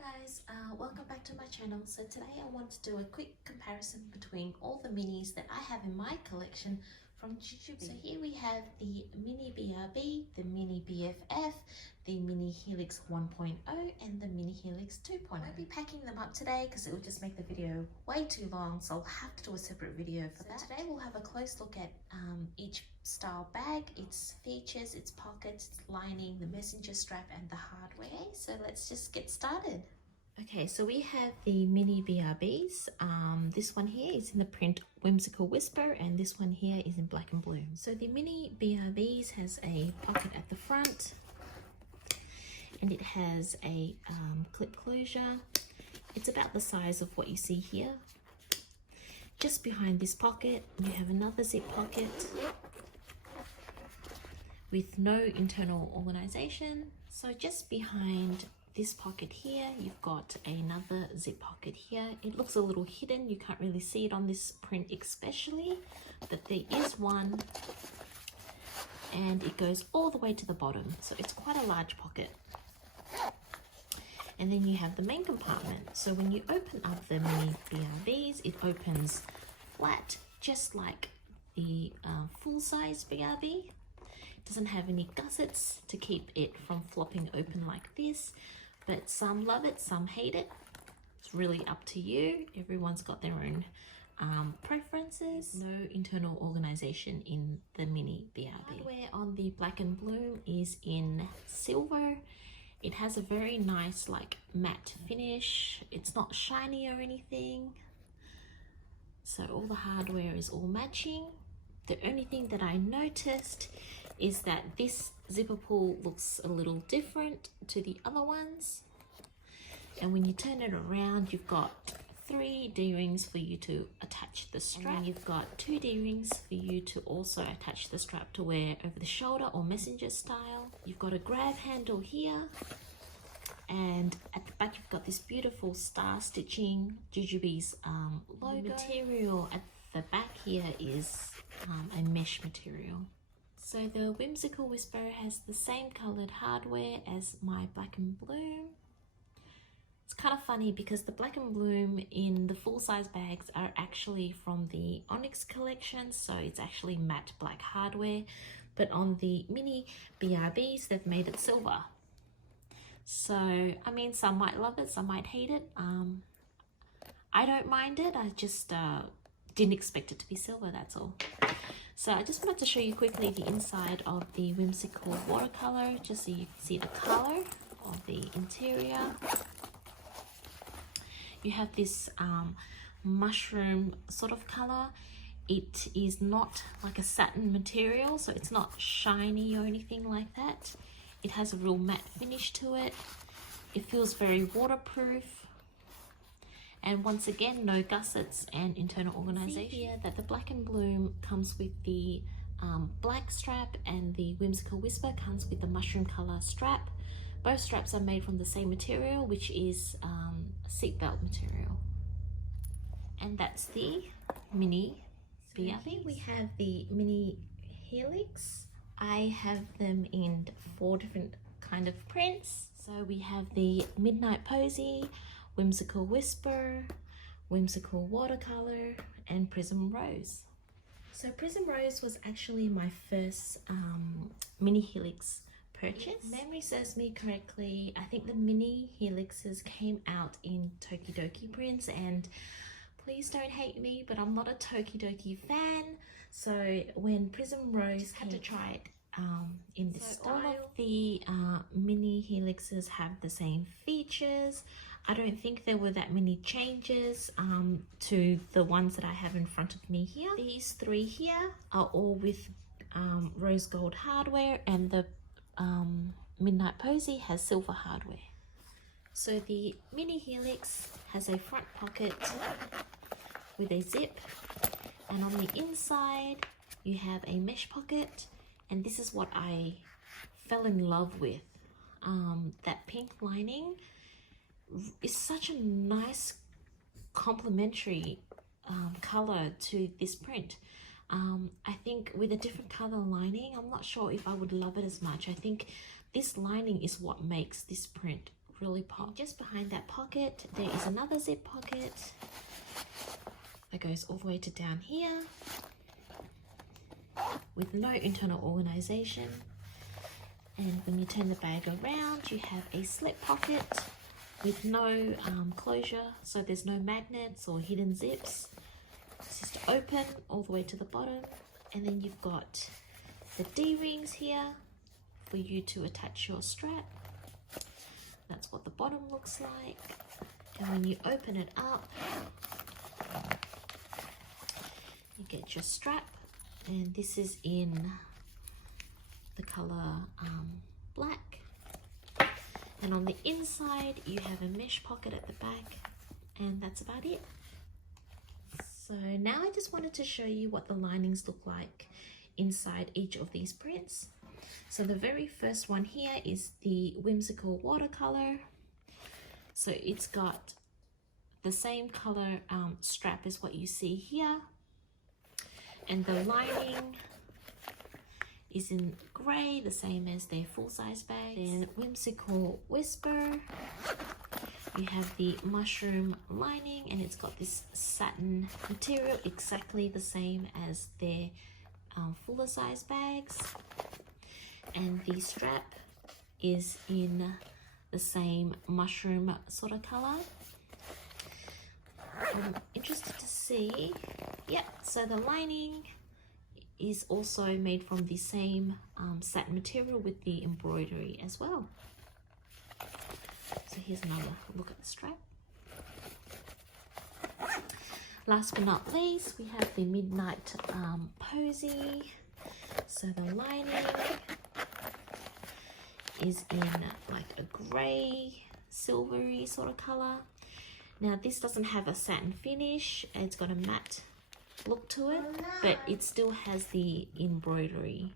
Guys, welcome back to my channel. So today I want to do a quick comparison between all the minis that I have in my collection from Jujube. So here we have the Mini BRB, the Mini BFF, the Mini Helix 1.0 and the Mini Helix 2.0. I won't be packing them up today because it will just make the video way too long, so I'll have to do a separate video for that. Today we'll have a close look at each style bag, its features, its pockets, its lining, the messenger strap and the hardware. Okay, so let's just get started. Okay, so we have the Mini BRBs. This one here is in the print Whimsical Whisper and this one here is in black and blue. So the Mini BRBs has a pocket at the front and it has a clip closure. It's about the size of what you see here. Just behind this pocket you have another zip pocket with no internal organization. So just behind this pocket here you've got another zip pocket here. It looks a little hidden, you can't really see it on this print especially, but there is one and it goes all the way to the bottom, so it's quite a large pocket. And then you have the main compartment. So when you open up the Mini BRBs, it opens flat just like the full-size BRB. Doesn't have any gussets to keep it from flopping open like this, but some love it, some hate it. It's really up to you. Everyone's got their own preferences. No internal organization in the Mini BRB. Hardware on the black and blue is in silver. It has a very nice like matte finish. It's not shiny or anything, so all the hardware is all matching. The only thing that I noticed is that this zipper pull looks a little different to the other ones, and when you turn it around you've got 3 D-rings for you to attach the strap, and you've got 2 D-rings for you to also attach the strap to wear over the shoulder or messenger style. You've got a grab handle here, and at the back you've got this beautiful star stitching, Jujube's logo. The material at the back here is a mesh material. So the Whimsical Whisper has the same coloured hardware as my black and blue. It's kind of funny because the black and blue in the full-size bags are actually from the Onyx collection, so it's actually matte black hardware, but on the Mini BRBs they've made it silver. So I mean, some might love it, some might hate it. I don't mind it, I just didn't expect it to be silver, that's all. So I just wanted to show you quickly the inside of the Whimsical Watercolor, just so you can see the color of the interior. You have this mushroom sort of color. It is not like a satin material, so it's not shiny or anything like that. It has a real matte finish to it. It feels very waterproof. And once again, no gussets and internal organization. See here that the black and blue comes with the black strap and the Whimsical Whisper comes with the mushroom color strap. Both straps are made from the same material, which is seatbelt material. And that's the Mini BRB. We have the Mini Helix. I have them in 4 different kind of prints. So we have the Midnight Posy, Whimsical Whisper, Whimsical Watercolor, and Prism Rose. So Prism Rose was actually my first Mini Helix purchase. If memory serves me correctly, I think the Mini Helixes came out in Tokidoki prints, and please don't hate me, but I'm not a Tokidoki fan. So when Prism Rose had to try it in this style. All of the Mini Helixes have the same features. I don't think there were that many changes to the ones that I have in front of me here. These 3 here are all with rose gold hardware, and the Midnight Posy has silver hardware. So the Mini Helix has a front pocket with a zip, and on the inside you have a mesh pocket, and this is what I fell in love with. That pink lining is such a nice complementary color to this print. I think with a different color lining, I'm not sure if I would love it as much. I think this lining is what makes this print really pop. Just behind that pocket, there is another zip pocket that goes all the way to down here with no internal organization. And when you turn the bag around, you have a slip pocket with no closure, so there's no magnets or hidden zips. It's just open all the way to the bottom, and then you've got the D-rings here for you to attach your strap. That's what the bottom looks like. And when you open it up, you get your strap, and this is in the color black. And on the inside you have a mesh pocket at the back, and that's about it. So now I just wanted to show you what the linings look like inside each of these prints. So the very first one here is the Whimsical Watercolor. So it's got the same color strap as what you see here, and the lining is in grey, the same as their full-size bags. Then Whimsical Whisper, you have the mushroom lining, and it's got this satin material, exactly the same as their fuller size bags. And the strap is in the same mushroom sort of color. I'm interested to see, yep, so the lining is also made from the same satin material with the embroidery as well. So here's another look at the strap. Last but not least, we have the Midnight Posy. So the lining is in like a grey, silvery sort of color. Now this doesn't have a satin finish, it's got a matte look to it, but it still has the embroidery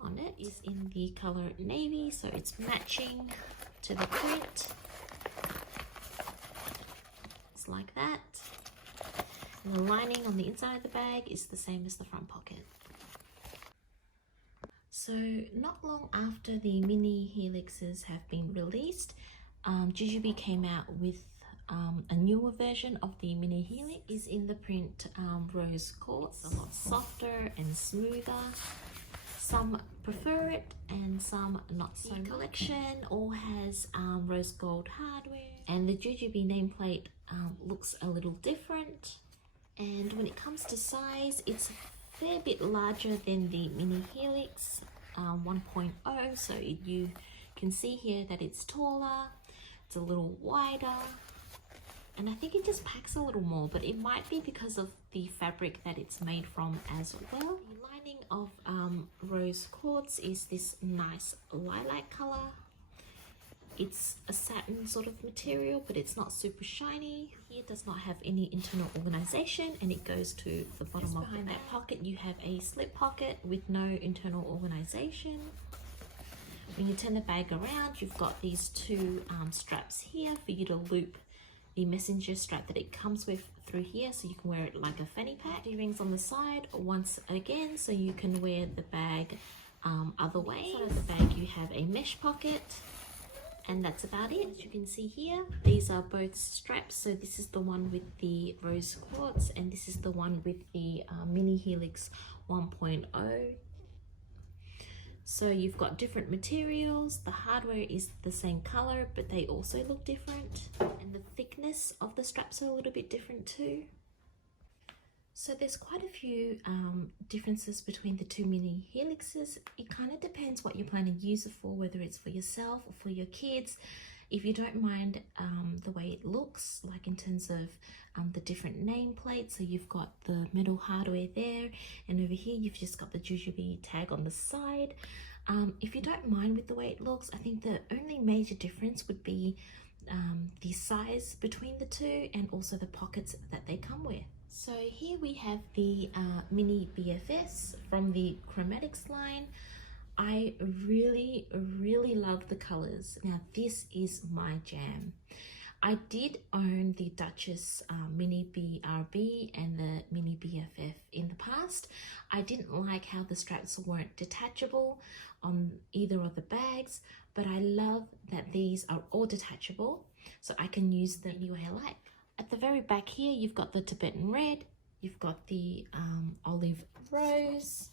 on it. It's in the color navy, so it's matching to the print. It's like that. And the lining on the inside of the bag is the same as the front pocket. So not long after the mini helixes have been released, Jujube came out with a newer version of the mini helix. Is in the print rose quartz, a lot softer and smoother. Some prefer it and some not so much. The collection all has rose gold hardware, and the Jujube nameplate looks a little different. And when it comes to size, it's a fair bit larger than the mini helix 1.0, so you can see here that it's taller, it's a little wider, and I think it just packs a little more, but it might be because of the fabric that it's made from as well. The lining of rose quartz is this nice lilac color. It's a satin sort of material, but it's not super shiny. It does not have any internal organization, and it goes to the bottom of behind that pocket. You have a slip pocket with no internal organization. When you turn the bag around, you've got these two straps here for you to loop the messenger strap that it comes with through here, so you can wear it like a fanny pack. D-rings on the side once again, so you can wear the bag other way. Inside of the bag you have a mesh pocket, and that's about it. As you can see here, these are both straps. So this is the one with the rose quartz, and this is the one with the mini helix 1.0. So you've got different materials. The hardware is the same color, but they also look different, and the thickness of the straps are a little bit different too. So there's quite a few differences between the two mini helixes. It kind of depends what you plan to use it for, whether it's for yourself or for your kids. If you don't mind the way it looks, like in terms of the different nameplates, so you've got the metal hardware there, and over here you've just got the Jujube tag on the side. If you don't mind with the way it looks, I think the only major difference would be the size between the two, and also the pockets that they come with. So here we have the mini BFS from the Chromatics line. I really love the colors. Now this is my jam. I did own the Duchess mini BRB and the mini BFF in the past. I didn't like how the straps weren't detachable. on either of the bags, but I love that these are all detachable, so I can use them any way I like. At the very back here, you've got the Tibetan red, you've got the olive rose,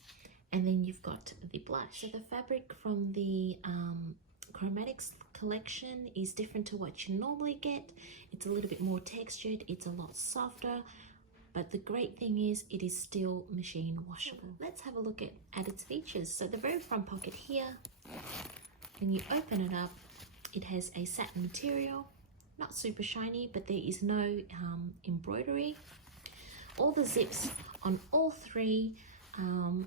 and then you've got the blush. So the fabric from the Chromatics collection is different to what you normally get. It's a little bit more textured, it's a lot softer, but the great thing is it is still machine washable. Let's have a look at its features. So the very front pocket here, when you open it up, it has a satin material, not super shiny, but there is no embroidery. All the zips on all three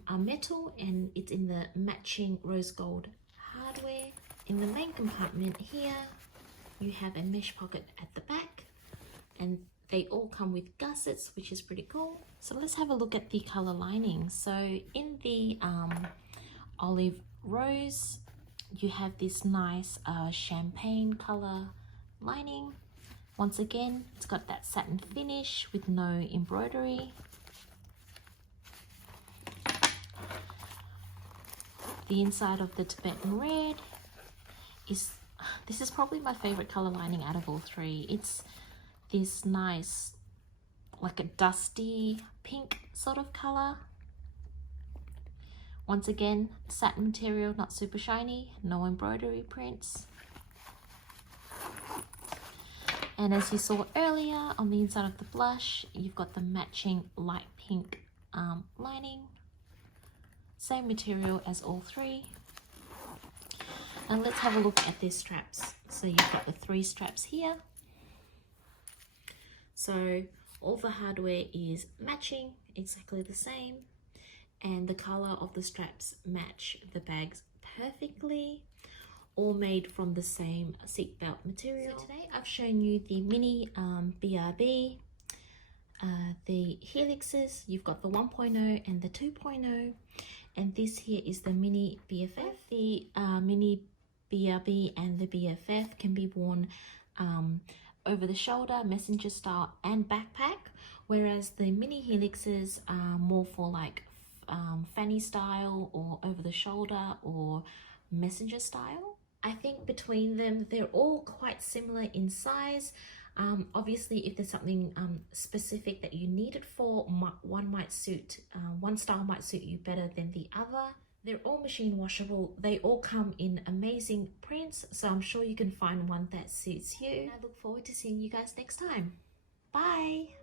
are metal, and it's in the matching rose gold hardware. In the main compartment here, you have a mesh pocket at the back, and they all come with gussets, which is pretty cool. So let's have a look at the color lining. So in the olive rose, you have this nice champagne color lining. Once again, it's got that satin finish with no embroidery. The inside of the Tibetan red is, this is probably my favorite color lining out of all three. It's this nice, like a dusty pink sort of color. Once again, satin material, not super shiny, no embroidery prints. And as you saw earlier, on the inside of the blush, you've got the matching light pink lining. Same material as all three. And let's have a look at their straps. So you've got the three straps here. So all the hardware is matching, exactly the same. And the color of the straps match the bags perfectly. All made from the same seatbelt material. So today I've shown you the mini BRB, the Helixes. You've got the 1.0 and the 2.0, and this here is the mini BFF. The mini BRB and the BFF can be worn over the shoulder, messenger style, and backpack, whereas the mini Helixes are more for like fanny style or over the shoulder or messenger style. I think between them, they're all quite similar in size. Obviously, if there's something specific that you need it for, one style might suit you better than the other. They're all machine washable. They all come in amazing prints, so I'm sure you can find one that suits you. I look forward to seeing you guys next time. Bye!